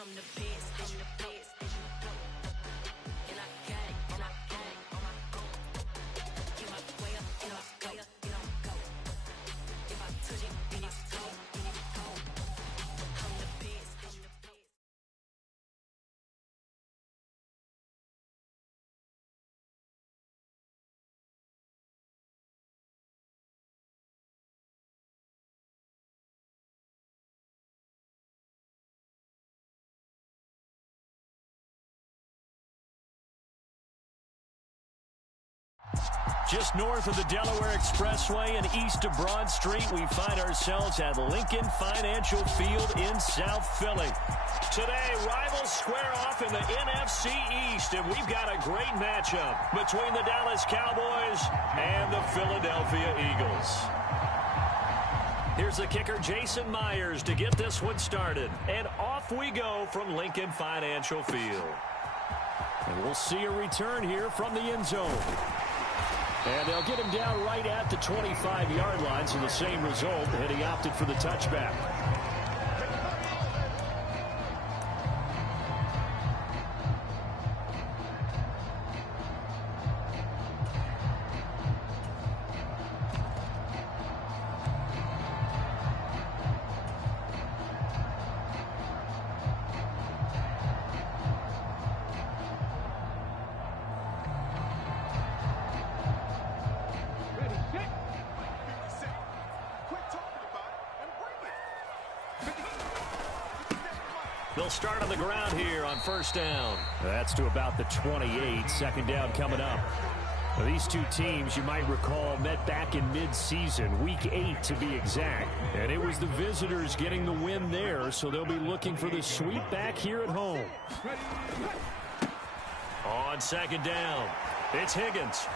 I'm the best, I'm the best, and I got it, and I got it, on my go. Get my way up, get my way up, get on go. If I touch it, then it's go, then it's go. I'm the best, I'm the best. Just north of the Delaware Expressway and east of Broad Street, we find ourselves at Lincoln Financial Field in South Philly. Today, rivals square off in the NFC East, and we've got a great matchup between the Dallas Cowboys and the Philadelphia Eagles. Here's the kicker, Jason Myers, to get this one started. And off we go from Lincoln Financial Field. And we'll see a return here from the end zone. And they'll get him down right at the 25-yard line, so the same result, and he opted for the touchback. They'll start on the ground here on first down. That's to about the 28. Second down coming up. Now, these two teams, you might recall, met back in mid-season, week 8 to be exact. And it was the visitors getting the win there, so they'll be looking for the sweep back here at home. On second down, it's Higgins.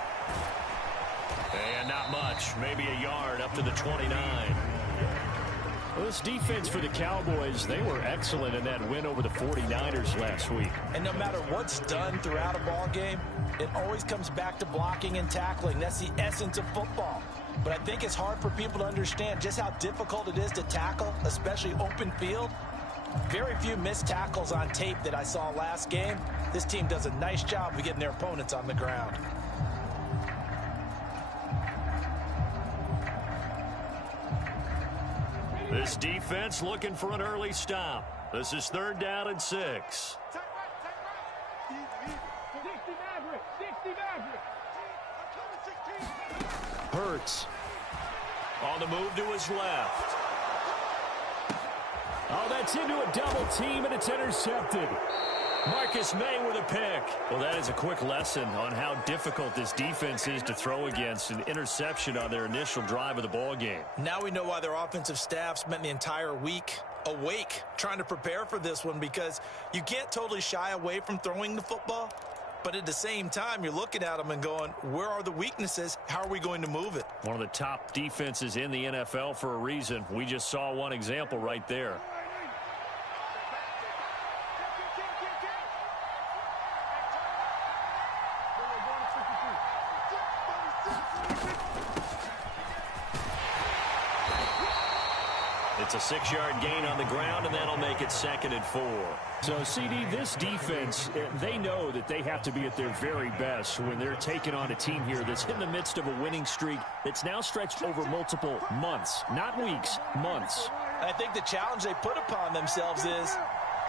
And not much, maybe a yard up to the 29. Well, this defense for the Cowboys, they were excellent in that win over the 49ers last week. And no matter what's done throughout a ball game, it always comes back to blocking and tackling. That's the essence of football. But I think it's hard for people to understand just how difficult it is to tackle, especially open field. Very few missed tackles on tape that I saw last game. This team does a nice job of getting their opponents on the ground. This defense looking for an early stop. This is third down and 6. Hurts. On the move to his left. Oh, that's into a double team, and it's intercepted. Marcus May with a pick. Well, that is a quick lesson on how difficult this defense is to throw against. An interception on their initial drive of the ball game. Now we know why their offensive staff spent the entire week awake trying to prepare for this one, because you can't totally shy away from throwing the football. But at the same time, you're looking at them and going, where are the weaknesses? How are we going to move it? One of the top defenses in the NFL for a reason. We just saw one example right there. It's a 6-yard gain on the ground, and that'll make it 2nd and 4. So, CD, this defense, they know that they have to be at their very best when they're taking on a team here that's in the midst of a winning streak that's now stretched over multiple months, not weeks, months. I think the challenge they put upon themselves is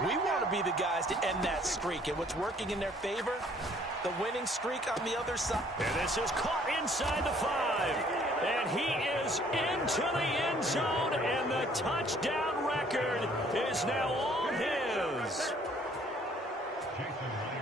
we want to be the guys to end that streak. And what's working in their favor? The winning streak on the other side. And this is caught inside the 5. And he is into the end zone, and the touchdown record is now all his.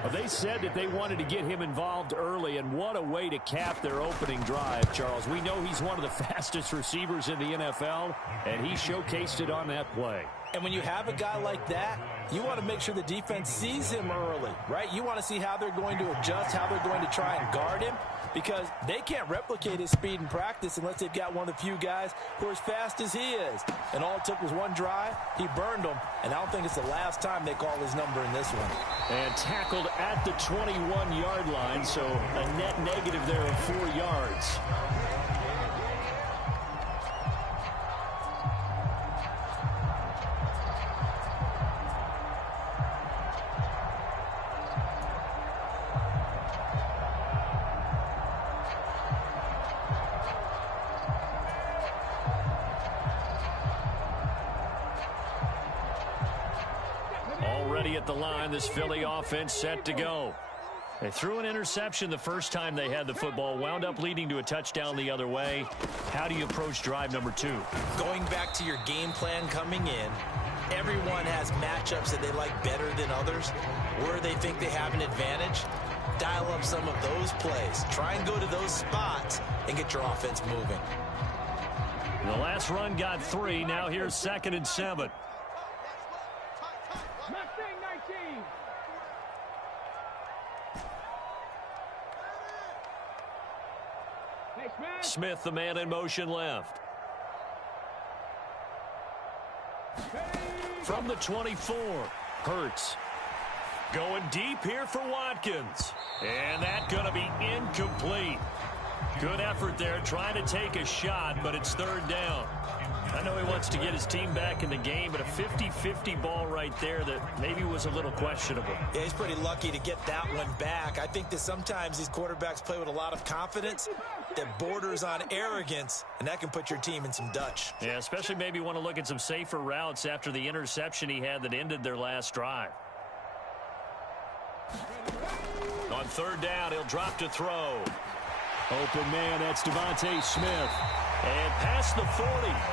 Well, they said that they wanted to get him involved early, and what a way to cap their opening drive, Charles. We know he's one of the fastest receivers in the NFL, and he showcased it on that play. And when you have a guy like that, you want to make sure the defense sees him early, right? You want to see how they're going to adjust, how they're going to try and guard him, because they can't replicate his speed in practice unless they've got one of the few guys who are as fast as he is. And all it took was one drive. He burned them, and I don't think it's the last time they call his number in this one. And tackled at the 21-yard line, so a net negative there of 4 yards. at the line. This Philly offense set to go. They threw an interception the first time they had the football, wound up leading to a touchdown the other way. How do you approach drive number 2? Going back to your game plan coming in, everyone has matchups that they like better than others, where they think they have an advantage. Dial up some of those plays. Try and go to those spots and get your offense moving. The last run got 3. Now here's 2nd and 7. Smith, the man in motion left. From the 24, Hurts. Going deep here for Watkins. And that's going to be incomplete. Good effort there, trying to take a shot, but it's 3rd down. I know he wants to get his team back in the game, but a 50-50 ball right there that maybe was a little questionable. Yeah, he's pretty lucky to get that one back. I think that sometimes these quarterbacks play with a lot of confidence that borders on arrogance, and that can put your team in some Dutch. Yeah, especially maybe want to look at some safer routes after the interception he had that ended their last drive. On 3rd down, he'll drop to throw. Open man, that's Devontae Smith. And past the 40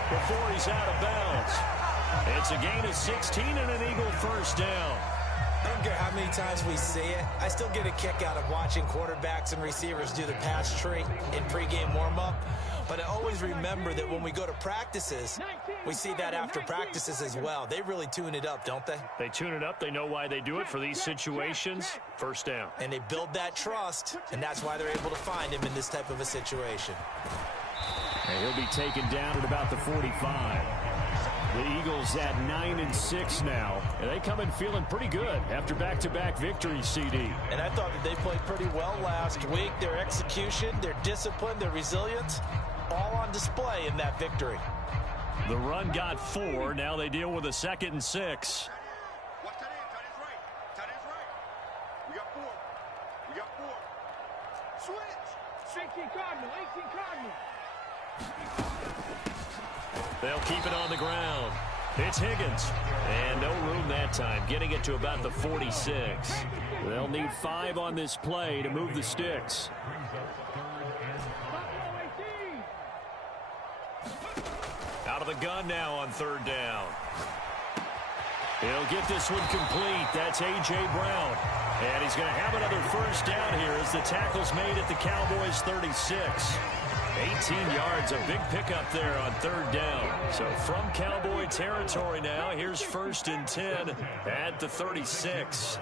before he's out of bounds. It's a gain of 16 and an Eagle 1st down. I don't care how many times we see it. I still get a kick out of watching quarterbacks and receivers do the pass tree in pregame warm-up. But I always remember that when we go to practices, we see that after practices as well. They really tune it up, don't they? They tune it up. They know why they do it for these situations. 1st down. And they build that trust, and that's why they're able to find him in this type of a situation. And he'll be taken down at about the 45. The Eagles at 9-6 now. And they come in feeling pretty good after back-to-back victories, CD. And I thought that they played pretty well last week. Their execution, their discipline, their resilience, all on display in that victory. The run got 4. Now they deal with a 2nd and 6. Watch that in. Tight end's right. Tight end's right. We got 4. We got 4. Switch. 18 Cardinal. 18 Cardinal. They'll keep it on the ground. It's Higgins. And no room that time, getting it to about the 46. They'll need 5 on this play to move the sticks. Out of the gun now on 3rd down. He'll get this one complete. That's A.J. Brown. And he's going to have another 1st down here as the tackle's made at the Cowboys' 36. 18 yards, a big pickup there on 3rd down. So from Cowboy territory now, here's 1st and 10 at the 36.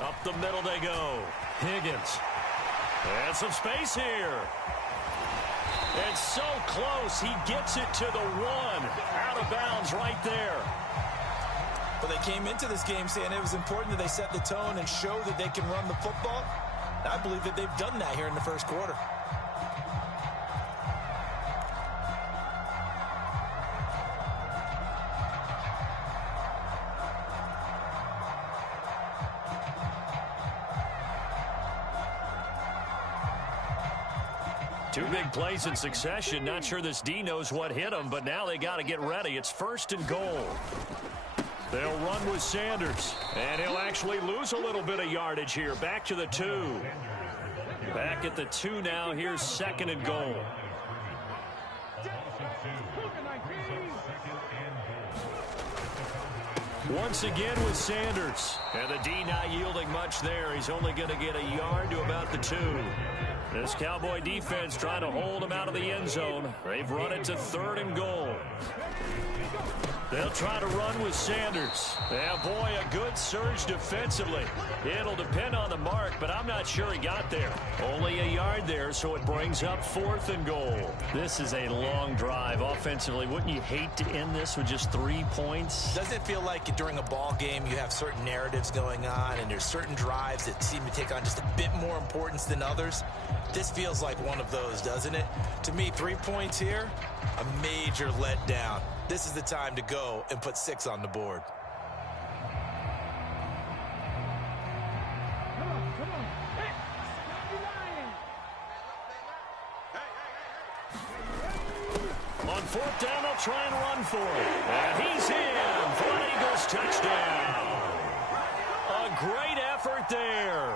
Up the middle they go. Higgins. And some space here. It's so close. He gets it to the 1. Out of bounds right there. Well, they came into this game saying it was important that they set the tone and show that they can run the football. I believe that they've done that here in the 1st quarter. Two big plays in succession. Not sure this D knows what hit him, but now they got to get ready. It's 1st and goal. They'll run with Sanders, and he'll actually lose a little bit of yardage here. Back to the 2. Back at the 2 now. Here's 2nd and goal. Once again with Sanders. And the D not yielding much there. He's only going to get a yard to about the 2. This Cowboy defense trying to hold him out of the end zone. They've run it to 3rd and goal. They'll try to run with Sanders. Yeah, boy, a good surge defensively. It'll depend on the mark, but I'm not sure he got there. Only a yard there, so it brings up 4th and goal. This is a long drive offensively. Wouldn't you hate to end this with just 3 points? Doesn't it feel like during a ball game you have certain narratives going on and there's certain drives that seem to take on just a bit more importance than others? This feels like one of those, doesn't it? To me, 3 points here, a major letdown. This is the time to go and put 6 on the board. On 4th down, they'll try and run for it. And he's in for an Eagles Eagles touchdown. A great effort there.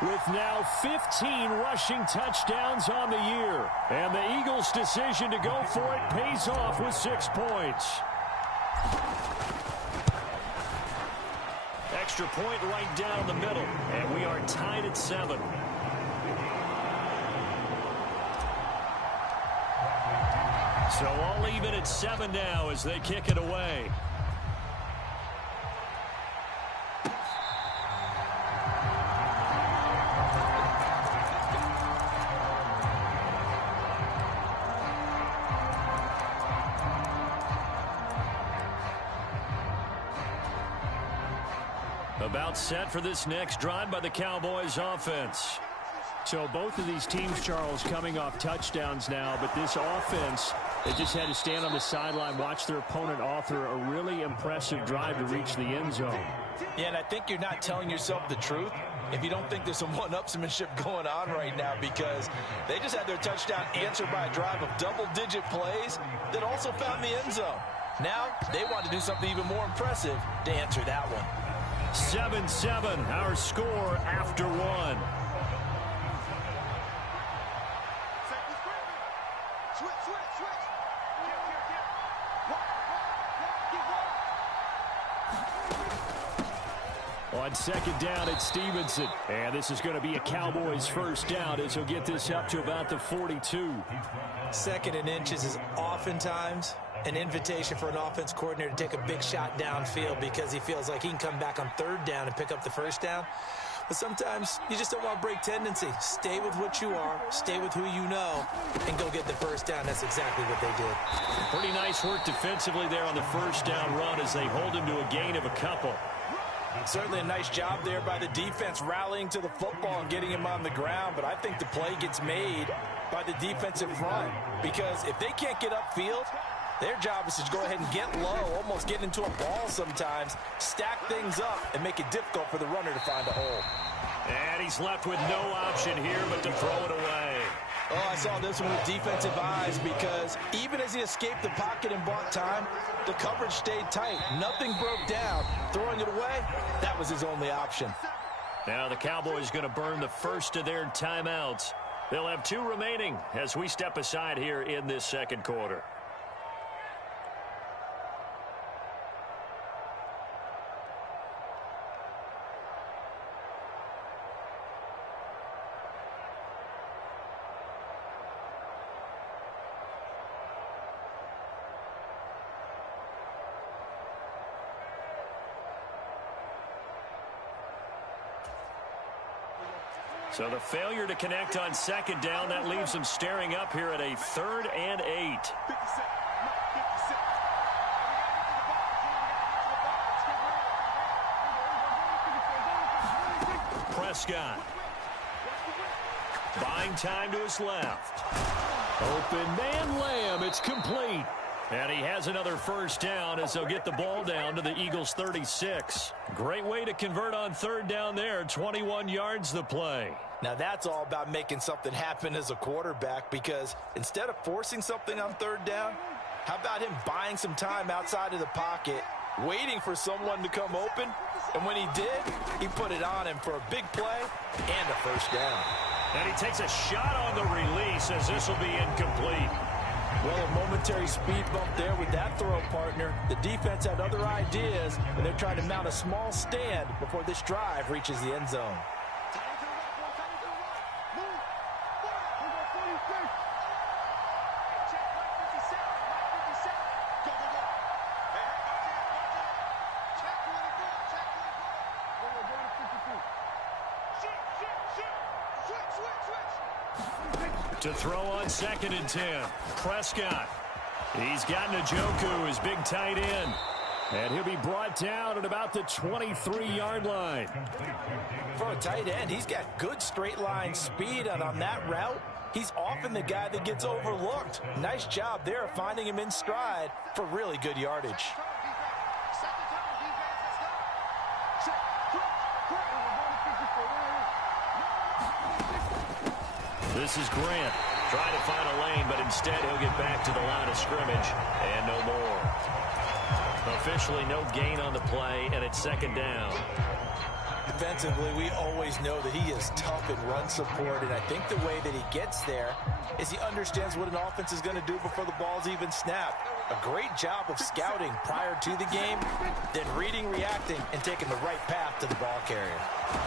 With now 15 rushing touchdowns on the year. And the Eagles' decision to go for it pays off with 6 points. Extra point right down the middle. And we are tied at 7. So all even at 7 now as they kick it away. About set for this next drive by the Cowboys offense. So both of these teams, Charles, coming off touchdowns now, but this offense, they just had to stand on the sideline, watch their opponent author a really impressive drive to reach the end zone. Yeah, and I think you're not telling yourself the truth if you don't think there's some one-upsmanship going on right now, because they just had their touchdown answered by a drive of double-digit plays that also found the end zone. Now they want to do something even more impressive to answer that one. 7-7, our score after 1. On second down, it's Stevenson. And this is going to be a Cowboys first down as he'll get this up to about the 42. Second and inches is oftentimes an invitation for an offense coordinator to take a big shot downfield because he feels like he can come back on third down and pick up the first down. But sometimes you just don't want to break tendency. Stay with what you are, stay with who you know, and go get the first down. That's exactly what they did. Pretty nice work defensively there on the first down run as they hold him to a gain of a couple. Certainly a nice job there by the defense rallying to the football and getting him on the ground, but I think the play gets made by the defensive front because if they can't get upfield, their job is to go ahead and get low, almost get into a ball sometimes, stack things up, and make it difficult for the runner to find a hole. And he's left with no option here but to throw it away. Oh, I saw this one with defensive eyes because even as he escaped the pocket and bought time, the coverage stayed tight. Nothing broke down. Throwing it away, that was his only option. Now the Cowboys going to burn the first of their timeouts. They'll have 2 remaining as we step aside here in this second quarter. So the failure to connect on second down, that leaves them staring up here at a 3rd and 8. Prescott. Buying time to his left. Open man Lamb. It's complete. And he has another first down as they'll get the ball down to the Eagles' 36. Great way to convert on third down there. 21 yards the play. Now that's all about making something happen as a quarterback because instead of forcing something on third down, how about him buying some time outside of the pocket, waiting for someone to come open, and when he did, he put it on him for a big play and a first down. And he takes a shot on the release as this will be incomplete. Well, a momentary speed bump there with that throw, partner. The defense had other ideas, and they're trying to mount a small stand before this drive reaches the end zone. To throw on 2nd and 10. Prescott. He's got Njoku, his big tight end. And he'll be brought down at about the 23-yard line. For a tight end, he's got good straight line speed, and on that route, he's often the guy that gets overlooked. Nice job there of finding him in stride for really good yardage. This is Grant. Trying to find a lane, but instead he'll get back to the line of scrimmage and no more. Officially no gain on the play, and it's second down. Defensively, we always know that he is tough in run support, and I think the way that he gets there is he understands what an offense is going to do before the ball's even snapped. A great job of scouting prior to the game, then reading, reacting, and taking the right path to the ball carrier.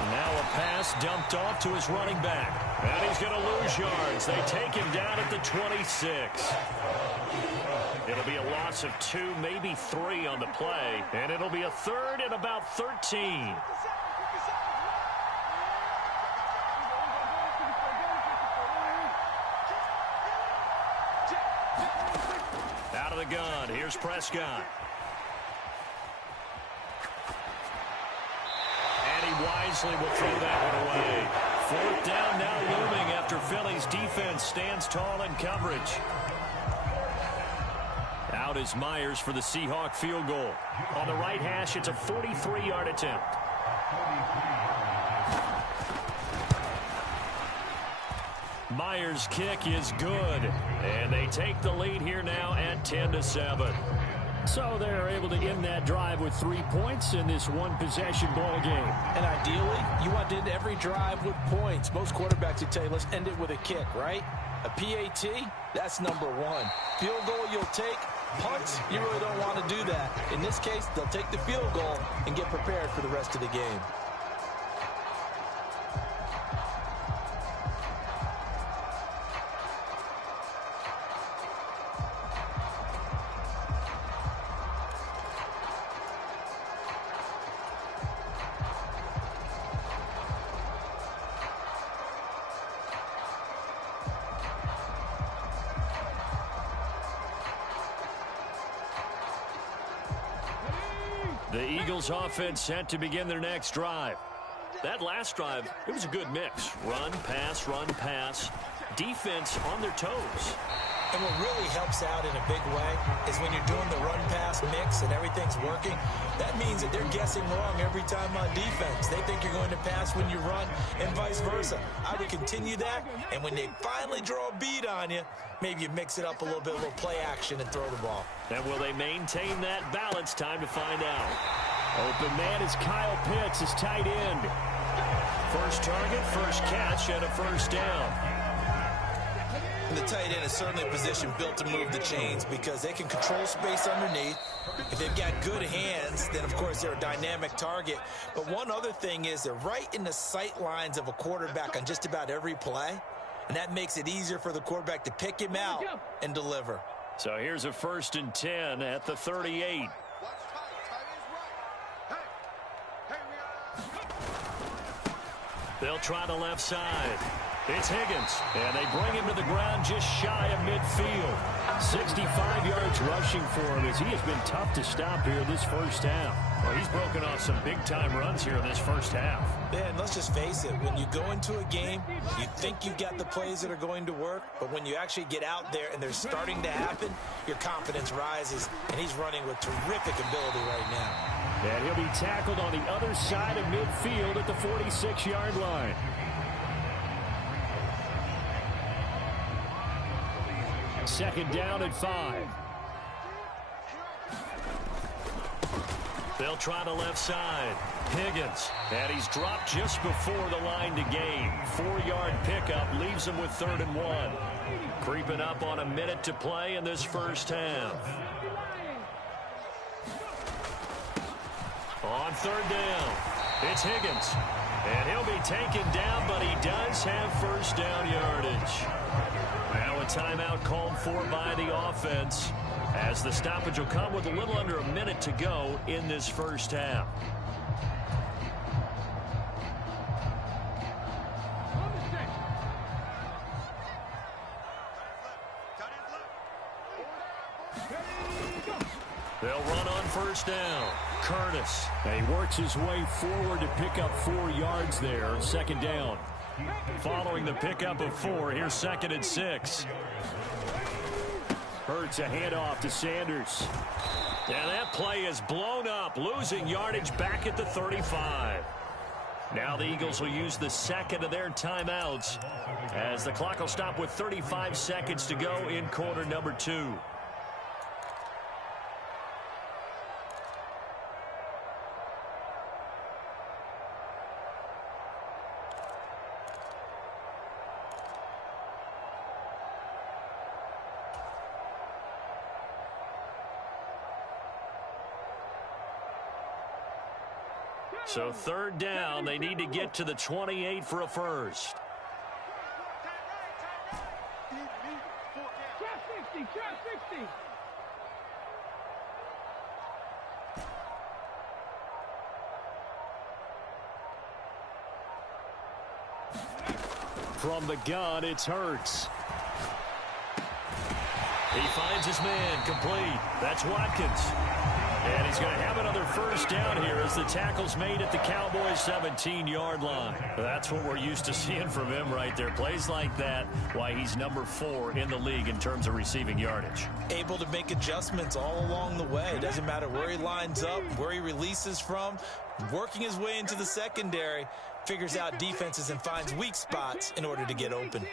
Now a pass dumped off to his running back. And he's going to lose yards. They take him down at the 26. It'll be a loss of 2, maybe 3 on the play, and it'll be a third and about 13. Out of the gun, here's Prescott. And he wisely will throw that one away. Fourth down now looming after Philly's defense stands tall in coverage. Out is Myers for the Seahawk field goal. On the right hash, it's a 43-yard attempt. Myers' kick is good, and they take the lead here now at 10-7. So they're able to end that drive with 3 points in this one-possession ball game. And ideally, you want to end every drive with points. Most quarterbacks would tell you, let's end it with a kick, right? A PAT, that's number 1. Field goal you'll take. Punts, you really don't want to do that. In this case, they'll take the field goal and get prepared for the rest of the game. The Eagles offense set to begin their next drive. That last drive, it was a good mix. Run, pass. Defense on their toes. And what really helps out in a big way is when you're doing the run-pass mix and everything's working, that means that they're guessing wrong every time on defense. They think you're going to pass when you run and vice versa. I would continue that, and when they finally draw a bead on you, maybe you mix it up a little bit, a little play action, and throw the ball. And will they maintain that balance? Time to find out. Open man is Kyle Pitts, his tight end. First target, first catch, and a first down. And the tight end is certainly a position built to move the chains because they can control space underneath. If they've got good hands, then, of course, they're a dynamic target. But one other thing is they're right in the sight lines of a quarterback on just about every play, and that makes it easier for the quarterback to pick him out and deliver. So here's a 1st and 10 at the 38. They'll try the left side. It's Higgins, and they bring him to the ground just shy of midfield. 65 yards rushing for him as he has been tough to stop here this first half. Well, he's broken off some big-time runs here in this first half. Man, let's just face it. When you go into a game, you think you've got the plays that are going to work, but when you actually get out there and they're starting to happen, your confidence rises, and he's running with terrific ability right now. And he'll be tackled on the other side of midfield at the 46-yard line. Second down and 5. They'll try the left side. Higgins, and he's dropped just before the line to gain. 4-yard pickup leaves him with 3rd and 1. Creeping up on a minute to play in this first half. On 3rd down, it's Higgins. And he'll be taken down, but he does have first down yardage. Now a timeout called for by the offense, as the stoppage will come with a little under a minute to go in this first half. They'll run on first down. Curtis. And he works his way forward to pick up 4 yards there. 2nd down. Following the pickup of 4, here's 2nd and 6. Hurts a handoff to Sanders. And that play is blown up, losing yardage back at the 35. Now the Eagles will use the second of their timeouts as the clock will stop with 35 seconds to go in quarter number 2. So third down, they need to get to the 28 for a first. From the gun, it's Hurts. He finds his man, complete. That's Watkins. And he's going to have another first down here as the tackle's made at the Cowboys' 17-yard line. That's what we're used to seeing from him right there. Plays like that, why he's number 4 in the league in terms of receiving yardage. Able to make adjustments all along the way. It doesn't matter where he lines up, where he releases from. Working his way into the secondary, figures out defenses and finds weak spots in order to get open.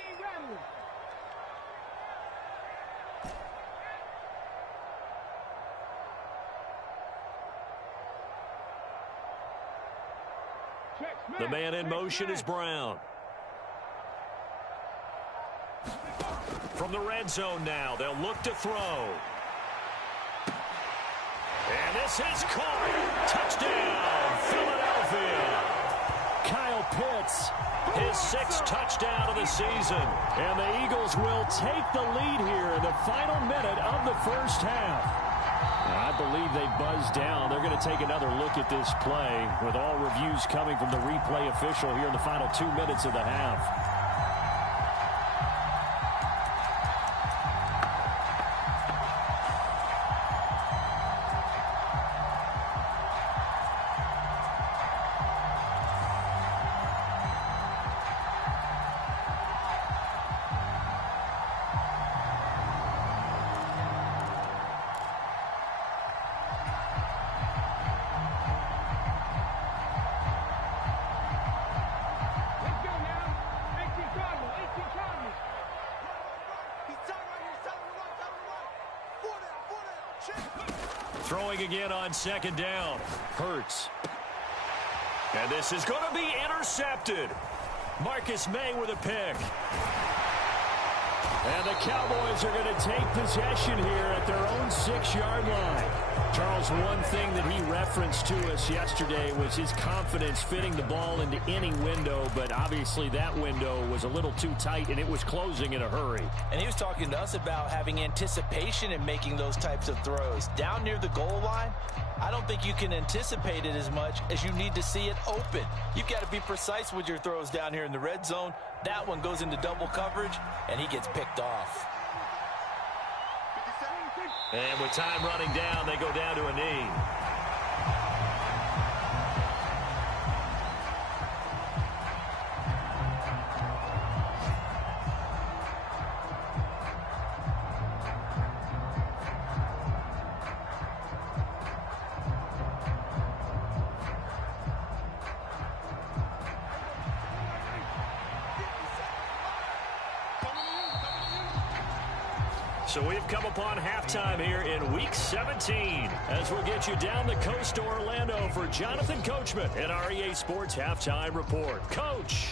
The man in motion is Brown. From the red zone now, they'll look to throw. And this is caught. Touchdown, Philadelphia. Kyle Pitts, his 6th touchdown of the season. And the Eagles will take the lead here in the final minute of the first half. I believe they buzzed down. They're going to take another look at this play with all reviews coming from the replay official here in the final 2 minutes of the half. Throwing again on second down. Hurts. And this is going to be intercepted. Marcus May with a pick. And the Cowboys are going to take possession here at their own 6-yard line. Charles, one thing that he referenced to us yesterday was his confidence fitting the ball into any window, but obviously that window was a little too tight and it was closing in a hurry. And he was talking to us about having anticipation in making those types of throws. Down near the goal line, I don't think you can anticipate it as much as you need to see it open. You've got to be precise with your throws down here in the red zone. That one goes into double coverage, and he gets picked off. And with time running down, they go down to a knee. So we've come upon halftime here in Week 17 as we'll get you down the coast to Orlando for Jonathan Coachman at our EA Sports Halftime Report. Coach.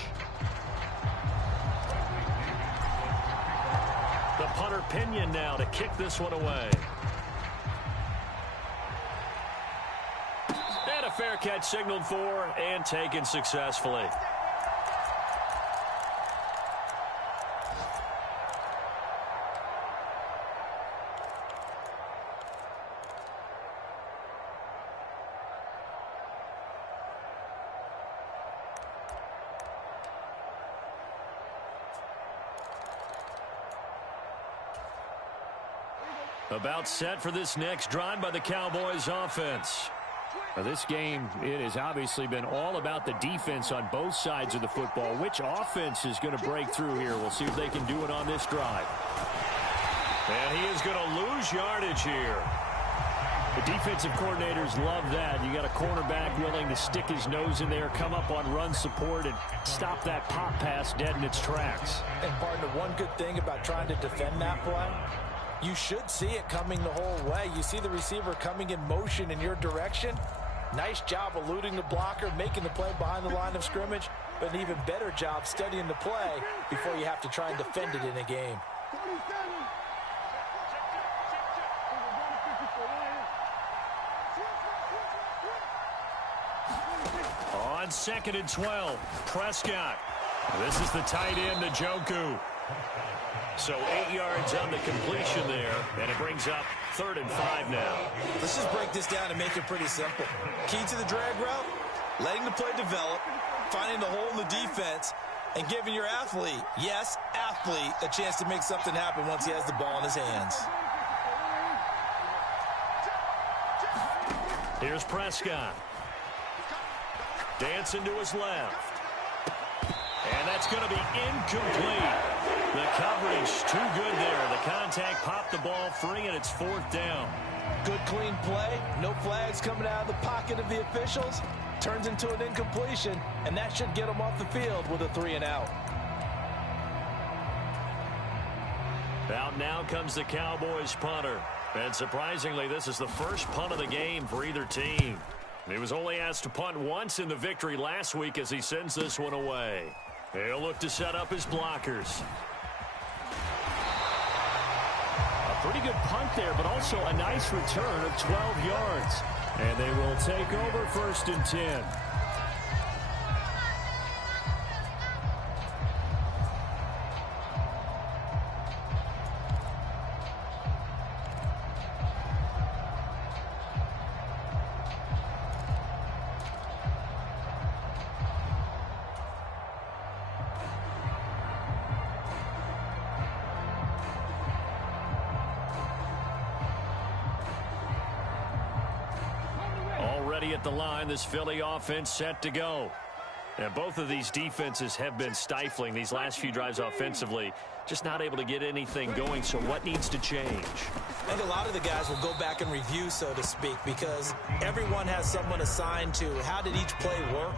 The punter Pinion now to kick this one away. And a fair catch signaled for and taken successfully. About set for this next drive by the Cowboys offense. Now this game, it has obviously been all about the defense on both sides of the football. Which offense is going to break through here? We'll see if they can do it on this drive. And he is going to lose yardage here. The defensive coordinators love that. You got a cornerback willing to stick his nose in there, come up on run support, and stop that pop pass dead in its tracks. And partner, one good thing about trying to defend that play, you should see it coming the whole way. You see the receiver coming in motion in your direction. Nice job eluding the blocker, making the play behind the line of scrimmage, but an even better job studying the play before you have to try and defend it in a game. On 2nd and 12, Prescott. This is the tight end, Njoku. So 8 yards on the completion there, and it brings up 3rd and 5 now. Let's just break this down and make it pretty simple. Key to the drag route, letting the play develop, finding the hole in the defense, and giving your athlete, yes, athlete, a chance to make something happen once he has the ball in his hands. Here's Prescott. Dancing to his left. And that's going to be incomplete. The coverage too good there. The contact popped the ball free, and it's 4th down. Good, clean play. No flags coming out of the pocket of the officials. Turns into an incompletion, and that should get them off the field with a 3-and-out. Out now comes the Cowboys punter. And surprisingly, this is the first punt of the game for either team. He was only asked to punt once in the victory last week as he sends this one away. He'll look to set up his blockers. A pretty good punt there, but also a nice return of 12 yards. And they will take over 1st and 10. At the line, this Philly offense set to go. And both of these defenses have been stifling these last few drives offensively, just not able to get anything going. So what needs to change? I think a lot of the guys will go back and review, so to speak, because everyone has someone assigned to how did each play work.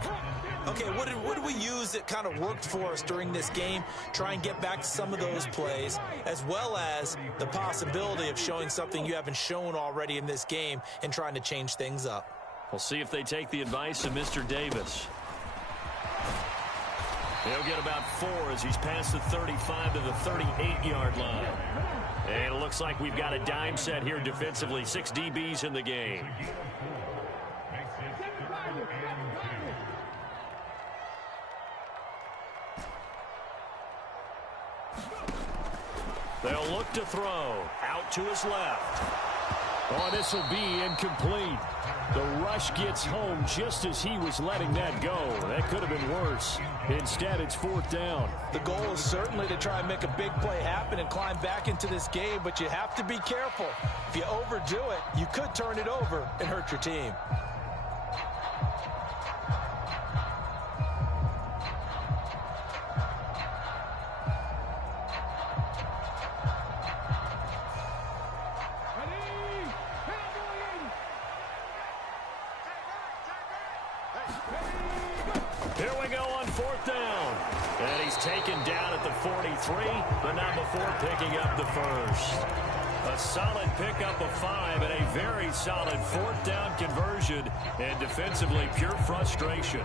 Okay, what did we use that kind of worked for us during this game? Try and get back to some of those plays, as well as the possibility of showing something you haven't shown already in this game and trying to change things up. We'll see if they take the advice of Mr. Davis. He'll get about 4 as he's past the 35 to the 38-yard line. And it looks like we've got a dime set here defensively. 6 DBs in the game. They'll look to throw. Out to his left. Oh, this will be incomplete. The rush gets home just as he was letting that go. That could have been worse. Instead, it's 4th down. The goal is certainly to try and make a big play happen and climb back into this game, but you have to be careful. If you overdo it, you could turn it over and hurt your team. Here we go on 4th down. And he's taken down at the 43, but not before picking up the first. A solid pickup of 5 and a very solid 4th down conversion. And defensively, pure frustration.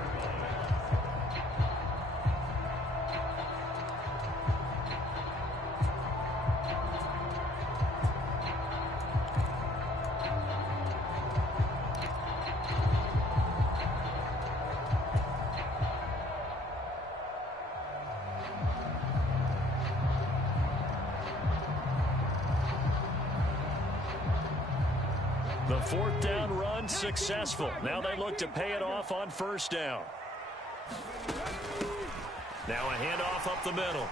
The 4th down run successful. Now they look to pay it off on 1st down. Now a handoff up the middle.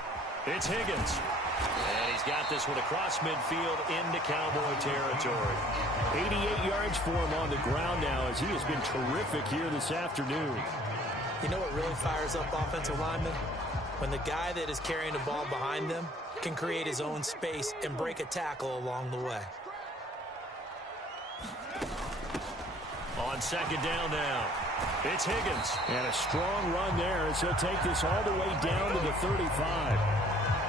It's Higgins. And he's got this one across midfield into Cowboy territory. 88 yards for him on the ground now as he has been terrific here this afternoon. You know what really fires up offensive linemen? When the guy that is carrying the ball behind them can create his own space and break a tackle along the way. On second down now, it's Higgins. And a strong run there as he'll take this all the way down to the 35.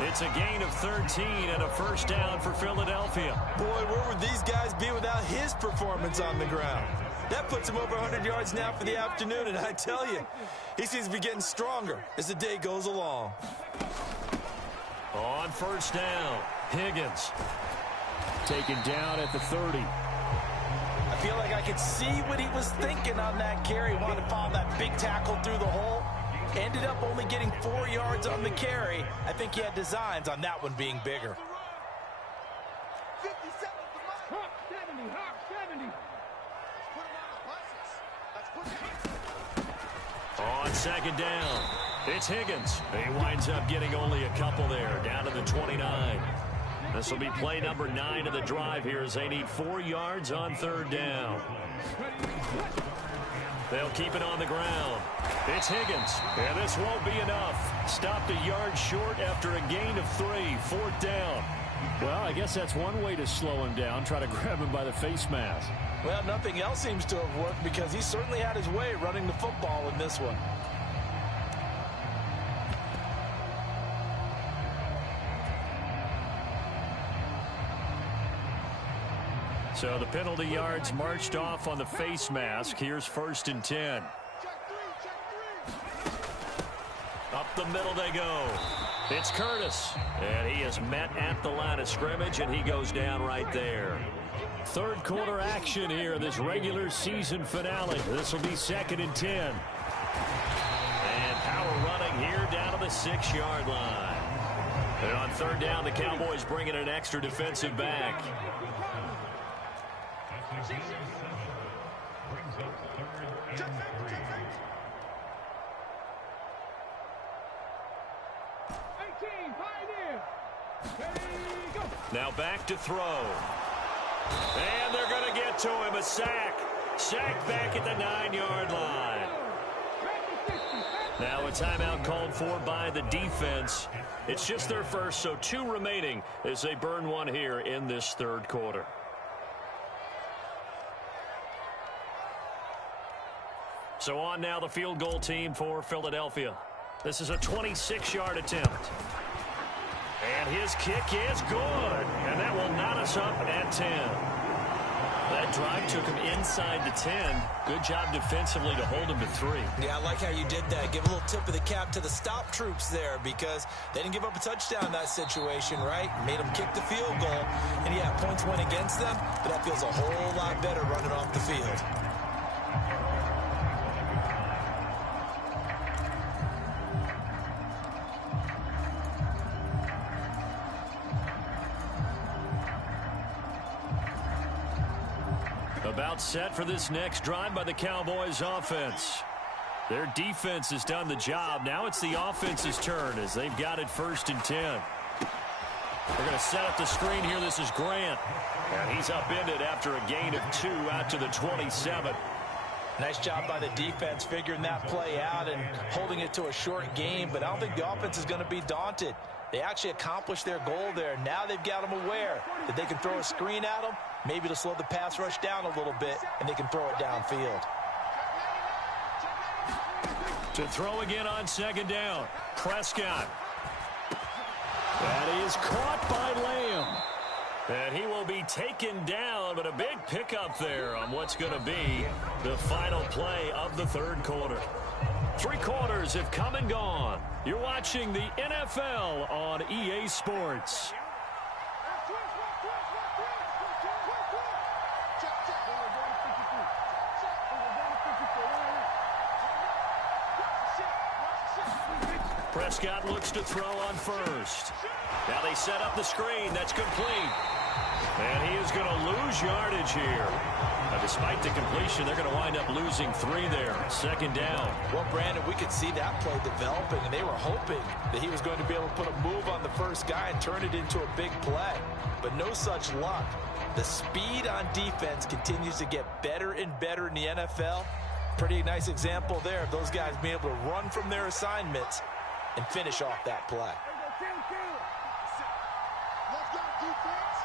It's a gain of 13 and a first down for Philadelphia. Boy, where would these guys be without his performance on the ground? That puts him over 100 yards now for the afternoon, and I tell you, he seems to be getting stronger as the day goes along. On first down, Higgins. Taken down at the 30. I feel like I could see what he was thinking on that carry. Wanted to follow that big tackle through the hole. Ended up only getting 4 yards on the carry. I think he had designs on that one being bigger. 57 for Mike. 70. Put him on the buses. Let's put him On second down, it's Higgins. He winds up getting only a couple there, down to the 29. This will be play number 9 of the drive here as they need 4 yards on third down. They'll keep it on the ground. It's Higgins, and this won't be enough. Stopped a yard short after a gain of 3, fourth down. Well, I guess that's one way to slow him down, try to grab him by the face mask. Well, nothing else seems to have worked because he certainly had his way running the football in this one. So the penalty yards marched off on the face mask. Here's first and 10. Up the middle they go. It's Curtis, and he is met at the line of scrimmage, and he goes down right there. Third quarter action here, this regular season finale. This will be second and 10. And power running here down to the 6-yard line. And on third down, the Cowboys bring in an extra defensive back. Now back to throw. And they're going to get to him. A sack. Sack back at the 9-yard line. Now a timeout called for by the defense. It's just their first, so 2 remaining as they burn one here in this third quarter. So on now the field goal team for Philadelphia. This is a 26-yard attempt. And his kick is good. And that will knot us up at 10. That drive took him inside the 10. Good job defensively to hold him to 3. Yeah, I like how you did that. Give a little tip of the cap to the stop troops there because they didn't give up a touchdown in that situation, right? Made them kick the field goal. And yeah, points went against them, but that feels a whole lot better running off the field. About set for this next drive by the Cowboys offense. Their defense has done the job. Now it's the offense's turn as they've got it first and 10. They're going to set up the screen here. This is Grant. And he's upended after a gain of 2 out to the 27. Nice job by the defense figuring that play out and holding it to a short game, but I don't think the offense is going to be daunted. They actually accomplished their goal there. Now they've got them aware that they can throw a screen at them, maybe to slow the pass rush down a little bit, and they can throw it downfield. To throw again on second down, Prescott. That is caught by Lamb. And he will be taken down, but a big pickup there on what's going to be the final play of the third quarter. 3 quarters have come and gone. You're watching the NFL on EA Sports. Prescott looks to throw on first. Now they set up the screen. That's complete. And he is going to lose yardage here. Now, despite the completion, they're going to wind up losing 3 there. Second down. Well, Brandon, we could see that play developing, and they were hoping that he was going to be able to put a move on the first guy and turn it into a big play. But no such luck. The speed on defense continues to get better and better in the NFL. Pretty nice example there of those guys being able to run from their assignments and finish off that play. Let's go defense.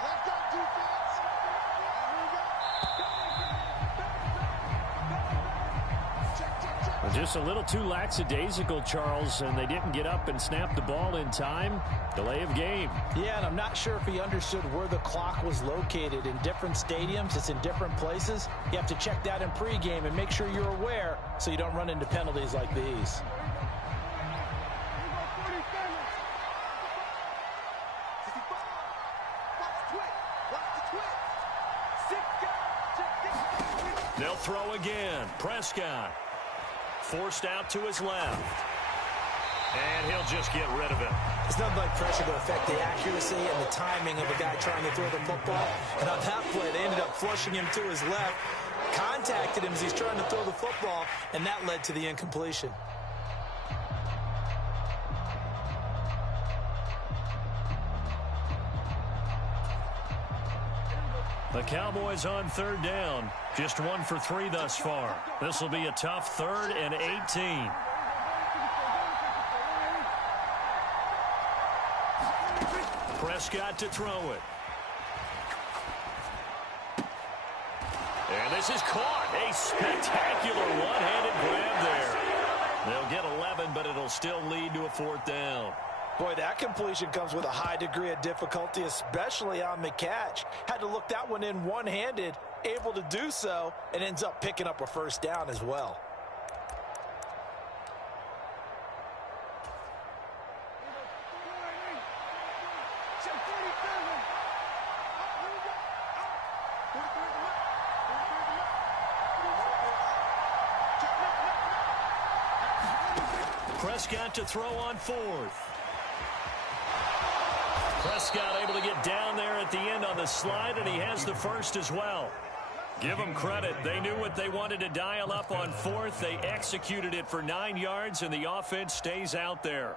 Let's go defense. And we got Just a little too lackadaisical, Charles, and they didn't get up and snap the ball in time. Delay of game. Yeah, and I'm not sure if he understood where the clock was located. In different stadiums, it's in different places. You have to check that in pregame and make sure you're aware so you don't run into penalties like these. They'll throw again. Prescott forced out to his left. And he'll just get rid of it. It's nothing like pressure to affect the accuracy and the timing of a guy trying to throw the football. And on that play, they ended up flushing him to his left, contacted him as he's trying to throw the football, and that led to the incompletion. The Cowboys on third down. Just 1 for 3 thus far. This will be a tough 3rd and 18. Prescott to throw it. And this is caught. A spectacular one-handed grab there. They'll get 11, but it'll still lead to a 4th down. Boy, that completion comes with a high degree of difficulty, especially on the catch. Had to look that one in one-handed, able to do so, and ends up picking up a 1st down as well. Prescott to throw on 4th. Prescott able to get down there at the end on the slide, and he has the 1st as well. Give them credit. They knew what they wanted to dial up on 4th. They executed it for 9 yards, and the offense stays out there.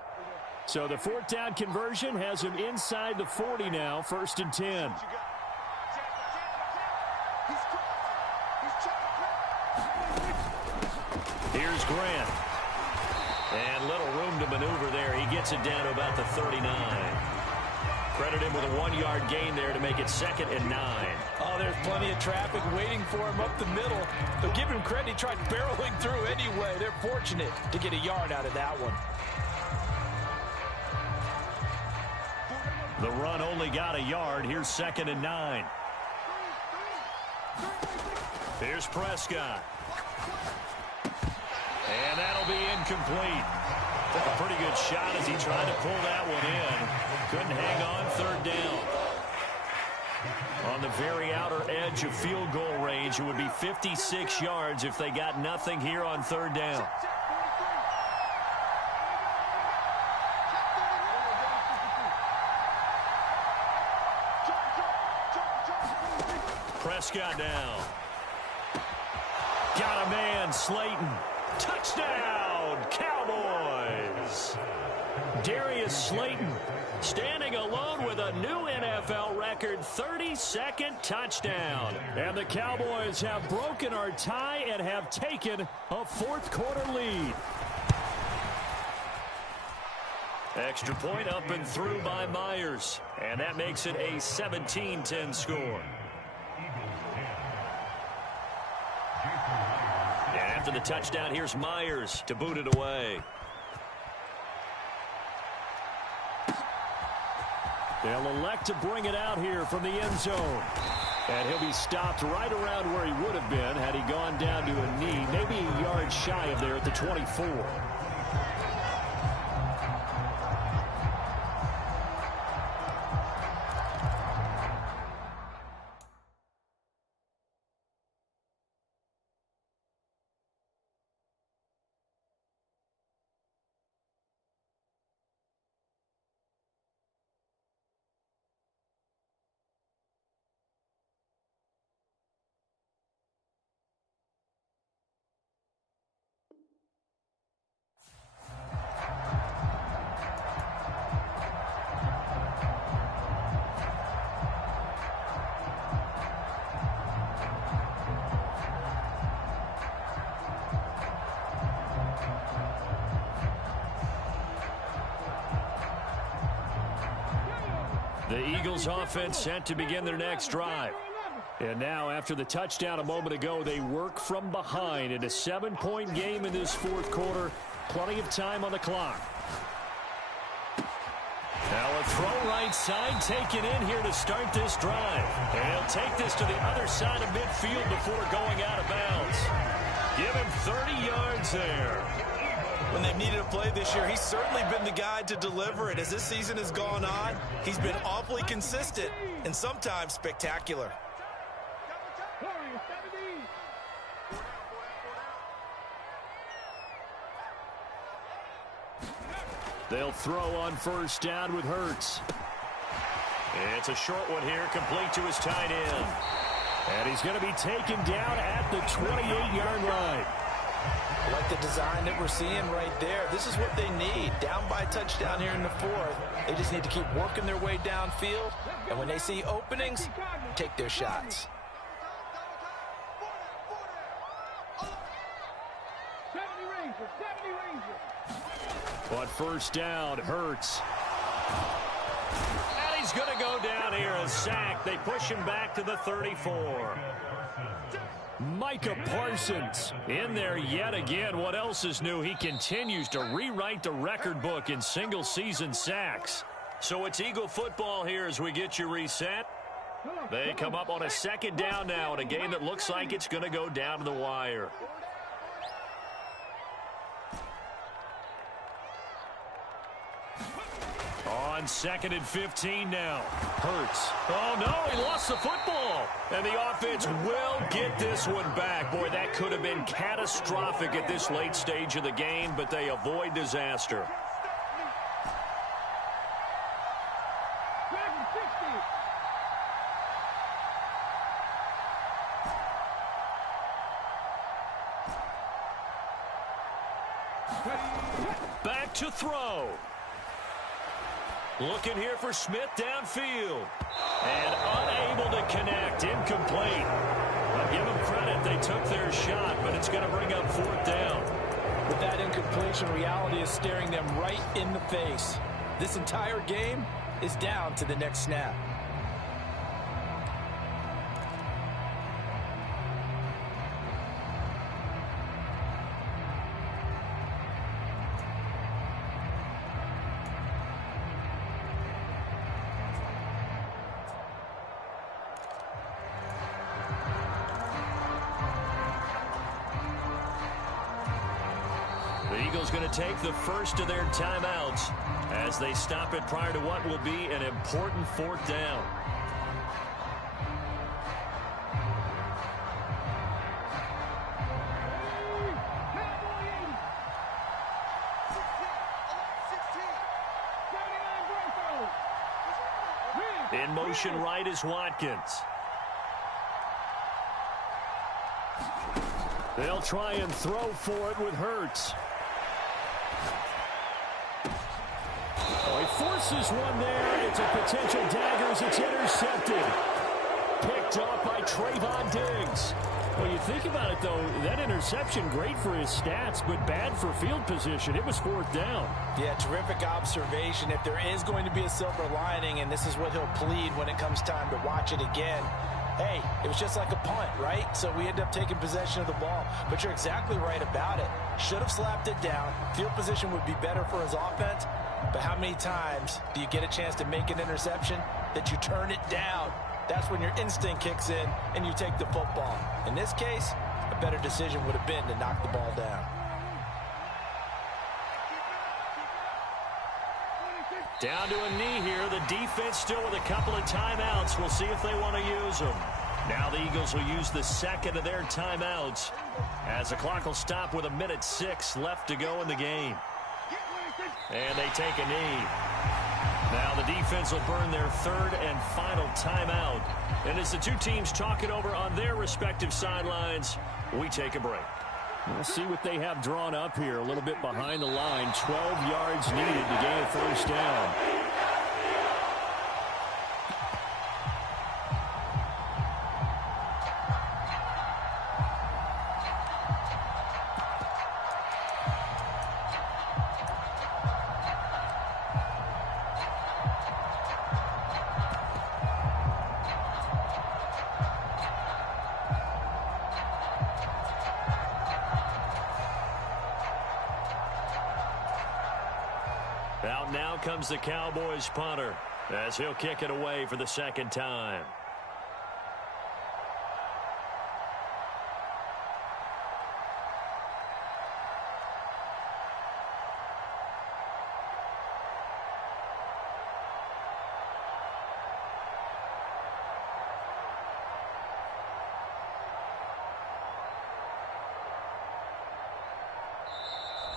So the 4th down conversion has him inside the 40 now, 1st and 10. Here's Grant. And little room to maneuver there. He gets it down to about the 39. Credit him with a 1-yard gain there to make it 2nd and 9. Oh, there's plenty of traffic waiting for him up the middle. But give him credit, he tried barreling through anyway. They're fortunate to get a yard out of that one. The run only got a yard. Here's 2nd and 9. Here's Prescott. And that'll be incomplete. Took a pretty good shot as he tried to pull that one in. Couldn't hang on, 3rd down. On the very outer edge of field goal range, it would be 56 yards if they got nothing here on 3rd down. Prescott down. Got a man, Slayton. Touchdown, Cowboys! Darius Slayton standing alone with a new NFL record 32nd touchdown. And the Cowboys have broken our tie and have taken a 4th quarter lead. Extra point up and through by Myers. And that makes it a 17-10 score. After the touchdown, here's Myers to boot it away. They'll elect to bring it out here from the end zone. And he'll be stopped right around where he would have been had he gone down to a knee, maybe a yard shy of there at the 24. The Eagles offense set to begin their next drive. And now, after the touchdown a moment ago, they work from behind in a 7-point game in this fourth quarter. Plenty of time on the clock. Now a throw right side taken in here to start this drive. And he'll take this to the other side of midfield before going out of bounds. Give him 30 yards there. When they've needed a play this year, he's certainly been the guy to deliver it. As this season has gone on, he's been awfully consistent and sometimes spectacular. They'll throw on first down with Hurts. It's a short one here, complete to his tight end. And he's going to be taken down at the 28-yard line. I like the design that we're seeing right there. This is what they need. Down by a touchdown here in the fourth. They just need to keep working their way downfield. And when they see openings, take their shots. But first down, Hurts. And he's going to go down here, a sack. They push him back to the 34. Micah Parsons in there yet again. What else is new? He continues to rewrite the record book in single-season sacks. So it's Eagle football here as we get you reset. They come up on a second down now in a game that looks like it's going to go down to the wire. On 2nd and 15 now. Hurts. Oh, no, he lost the football. And the offense will get this one back. Boy, that could have been catastrophic at this late stage of the game, but they avoid disaster. Back to throw. Looking here for Smith downfield. And unable to connect. Incomplete. I'll give them credit. They took their shot, but it's going to bring up fourth down. With that incompletion, reality is staring them right in the face. This entire game is down to the next snap. The Eagles going to take the first of their timeouts as they stop it prior to what will be an important fourth down. In motion right is Watkins. They'll try and throw for it with Hurts. Oh, he forces one there. It's a potential dagger as it's intercepted. Picked off by Trayvon Diggs. Well, you think about it, though, that interception, great for his stats, but bad for field position. It was fourth down. Yeah, terrific observation. If there is going to be a silver lining, and this is what he'll plead when it comes time to watch it again, hey, it was just like a punt, right? So we end up taking possession of the ball. But you're exactly right about it. Should have slapped it down. Field position would be better for his offense. But how many times do you get a chance to make an interception that you turn it down? That's when your instinct kicks in and you take the football. In this case, a better decision would have been to knock the ball down. Down to a knee here. The defense still with a couple of timeouts. We'll see if they want to use them. Now the Eagles will use the second of their timeouts as the clock will stop with 1:06 left to go in the game. And they take a knee. Now the defense will burn their third and final timeout. And as the two teams talk it over on their respective sidelines, we take a break. We'll see what they have drawn up here. A little bit behind the line. 12 yards needed to gain a first down. Out now comes the Cowboys punter as he'll kick it away for the second time.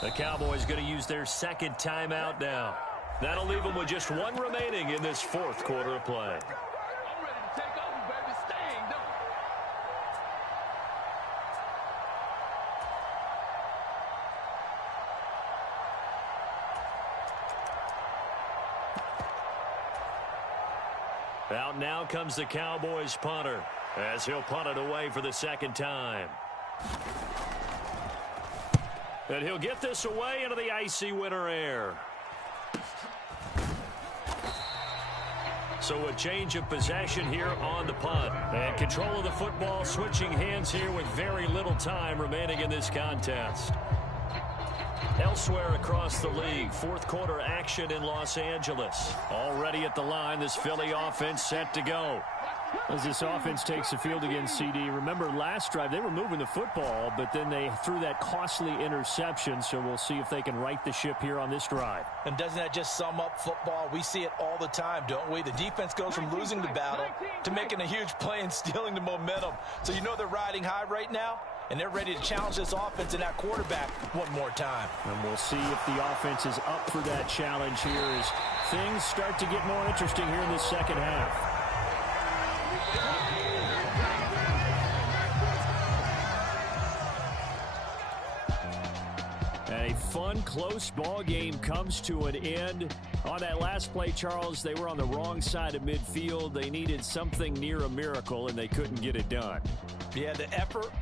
The Cowboys going to use their second timeout now. That'll leave them with just one remaining in this fourth quarter of play. I'm ready to take over, baby. Staying, though. Out now comes the Cowboys punter as he'll punt it away for the second time. And he'll get this away into the icy winter air. So a change of possession here on the punt. And control of the football switching hands here with very little time remaining in this contest. Elsewhere across the league, fourth quarter action in Los Angeles. Already at the line, this Philly offense set to go. As this offense takes the field against CD, remember last drive they were moving the football, but then they threw that costly interception, so we'll see if they can right the ship here on this drive. And doesn't that just sum up football? We see it all the time, don't we? The defense goes from losing the battle to making a huge play and stealing the momentum. So you know they're riding high right now, and they're ready to challenge this offense and that quarterback one more time. And we'll see if the offense is up for that challenge here as things start to get more interesting here in the second half. And a fun, close ball game comes to an end. On that last play, Charles, they were on the wrong side of midfield. They needed something near a miracle, and they couldn't get it done. Yeah, the effort,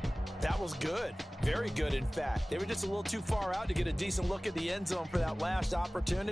that was good. Very good, in fact. They were just a little too far out to get a decent look at the end zone for that last opportunity.